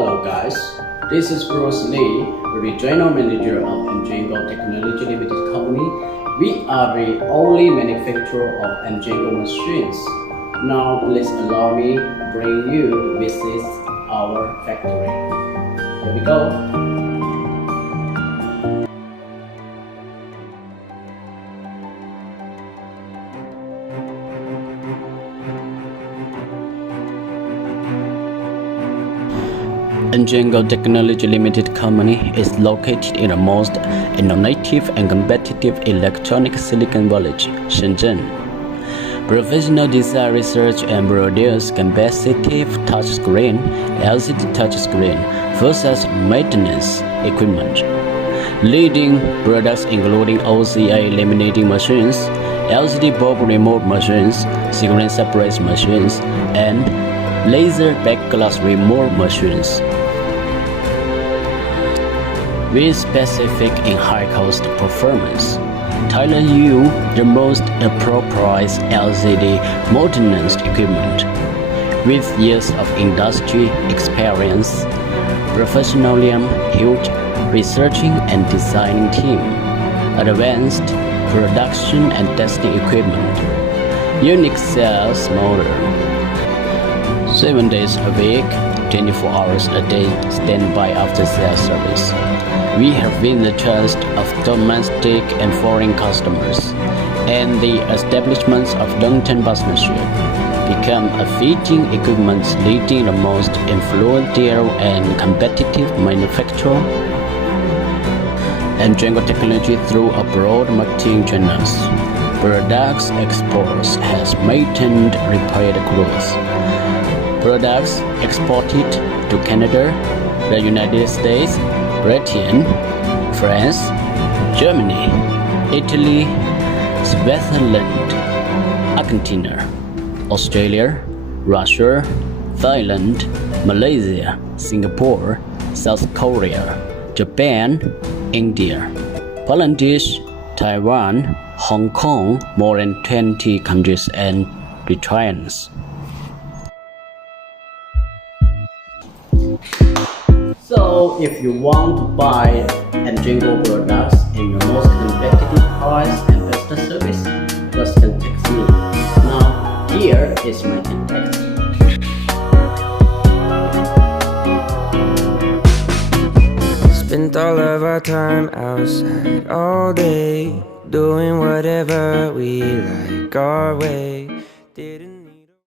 Hello guys, this is Bruce Lee, the Regional Manager of M-Triangel Technology Limited Company. We are the only manufacturer of M-Triangel machines. Now please allow me to bring you to visit our factory. Here we go. M-Triangel Technology Limited Company is located in the most innovative and competitive electronic silicon village, Shenzhen. Professional design research and produce capacitive touchscreen, LCD touchscreen, versus maintenance equipment. Leading products including OCA laminating machines, LCD bulb remote machines, screen separate machines, and laser backglass remote machines. We specific in high-cost performance, tailor you the most appropriate LCD maintenance equipment. With years of industry experience, professionalism, huge researching and designing team, advanced production and testing equipment, unique sales model, 7 days a week, 24 hours a day standby after sales service. We have won the trust of domestic and foreign customers, and the establishment of long-term partnership become a fitting equipment leading the most influential and competitive manufacturer. M-Triangel Technology through a broad marketing channels. Products exports has maintained rapid growth. Products exported to Canada, the United States, Britain, France, Germany, Italy, Switzerland, Argentina, Australia, Russia, Thailand, Malaysia, Singapore, South Korea, Japan, India, Bangladesh, Taiwan, Hong Kong, more than 20 countries and regions. So if you want to buy M-Triangel products in the most competitive price and best service, just contact me. Now here is my contact. Spent all of our time outside all day, doing whatever we like our way.